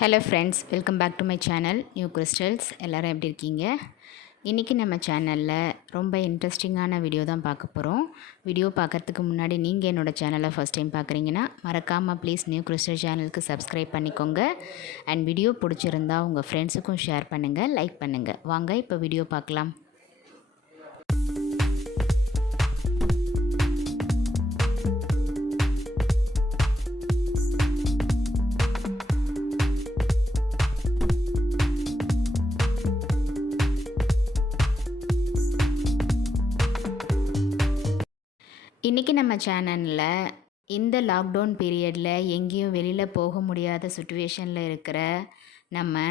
Hello friends, welcome back to my channel new crystals. எல்லோரும் எப்படி இருக்கீங்க? இன்றைக்கி நம்ம சேனலில் ரொம்ப இன்ட்ரெஸ்டிங்கான வீடியோ தான் பார்க்க போகிறோம். வீடியோ பார்க்குறதுக்கு முன்னாடி நீங்கள் என்னோடய சேனலை ஃபஸ்ட் டைம் பார்க்குறீங்கன்னா மறக்காமல் ப்ளீஸ் நியூ கிறிஸ்டல் சேனலுக்கு சப்ஸ்கிரைப் பண்ணிக்கோங்க. அண்ட் வீடியோ பிடிச்சிருந்தா உங்கள் ஃப்ரெண்ட்ஸுக்கும் ஷேர் பண்ணுங்கள், லைக் பண்ணுங்கள். வாங்க இப்போ வீடியோ பார்க்கலாம். இன்றைக்கி நம்ம சேனலில் இந்த லாக்டவுன் பீரியடில் எங்கேயும் வெளியில் போக முடியாத சுச்சுவேஷனில் இருக்கிற நம்ம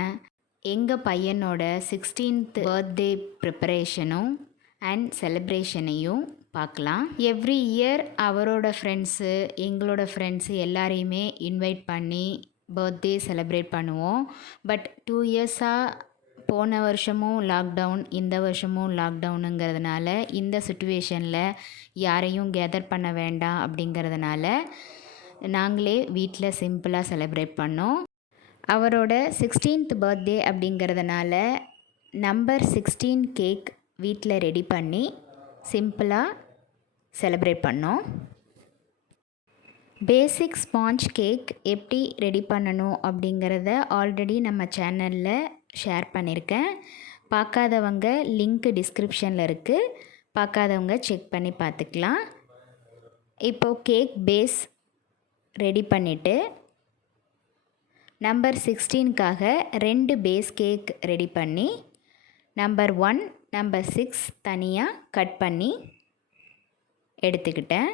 எங்கள் பையனோட 16th பர்த்டே ப்ரிப்பரேஷனும் அண்ட் செலிப்ரேஷனையும் பார்க்கலாம். எவ்ரி இயர் அவரோட ஃப்ரெண்ட்ஸு, எங்களோட ஃப்ரெண்ட்ஸு எல்லாரையுமே இன்வைட் பண்ணி பர்த்டே செலிப்ரேட் பண்ணுவோம். பட் 2 இயர்ஸாக போன வருஷமும் லாக்டவுன், இந்த வருஷமும் லாக்டவுனுங்கிறதுனால இந்த சுச்சுவேஷனில் யாரையும் கேதர் பண்ண வேண்டாம் அப்படிங்கிறதுனால நாங்களே வீட்டில் சிம்பிளாக செலிப்ரேட் பண்ணோம். அவரோட 16th பர்த்டே அப்படிங்கிறதுனால நம்பர் 16 கேக் வீட்டில் ரெடி பண்ணி சிம்பிளாக செலிப்ரேட் பண்ணோம். பேசிக் ஸ்பாஞ்ச் கேக் எப்படி ரெடி பண்ணணும் அப்படிங்கிறத ஆல்ரெடி நம்ம சேனலில் ஷேர் பண்ணியிருக்கேன். பார்க்காதவங்க லிங்க் டிஸ்கிரிப்ஷனில் இருக்குது, பார்க்காதவங்க செக் பண்ணி பார்த்துக்கலாம். இப்போது கேக் பேஸ் ரெடி பண்ணிவிட்டு நம்பர் 16க்காக 2 பேஸ் கேக் ரெடி பண்ணி நம்பர் 1, நம்பர் 6 தனியாக கட் பண்ணி எடுத்துக்கிட்டேன்.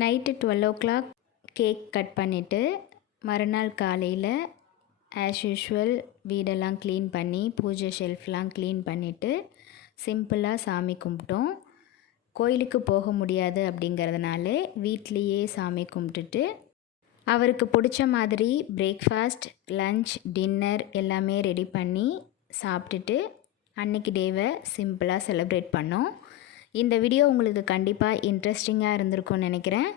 நைட்டு 12 கேக் கட் பண்ணிவிட்டு மறுநாள் காலையில் ஆஸ் யூஷுவல் வீடெல்லாம் க்ளீன் பண்ணி பூஜை ஷெல்ஃப்லாம் க்ளீன் பண்ணிவிட்டு சிம்பிளாக சாமி கும்பிட்டோம். கோயிலுக்கு போக முடியாது அப்படிங்கிறதுனால வீட்லேயே சாமி கும்பிட்டுட்டு அவருக்கு பிடிச்ச மாதிரி பிரேக்ஃபாஸ்ட், லன்ச், டின்னர் எல்லாமே ரெடி பண்ணி சாப்பிட்டுட்டு அன்றைக்கி டேவை சிம்பிளாக செலிப்ரேட் பண்ணோம். இந்த வீடியோ உங்களுக்கு கண்டிப்பாக இன்ட்ரெஸ்டிங்காக இருந்திருக்கும்னு நினைக்கிறேன்.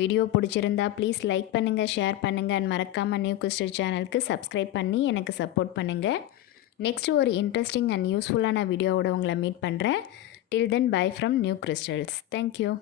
வீடியோ பிடிச்சிருந்தா ப்ளீஸ் லைக் பண்ணுங்கள், ஷேர் பண்ணுங்கள் அண்ட் மறக்காமல் நியூ கிறிஸ்டல் சேனலுக்கு சப்ஸ்கிரைப் பண்ணி எனக்கு சப்போர்ட் பண்ணுங்கள். நெக்ஸ்ட்டு ஒரு இன்ட்ரெஸ்டிங் அண்ட் யூஸ்ஃபுல்லான வீடியோவோட உங்களை மீட் பண்ணுறேன். Till then bye from New Crystals. Thank you.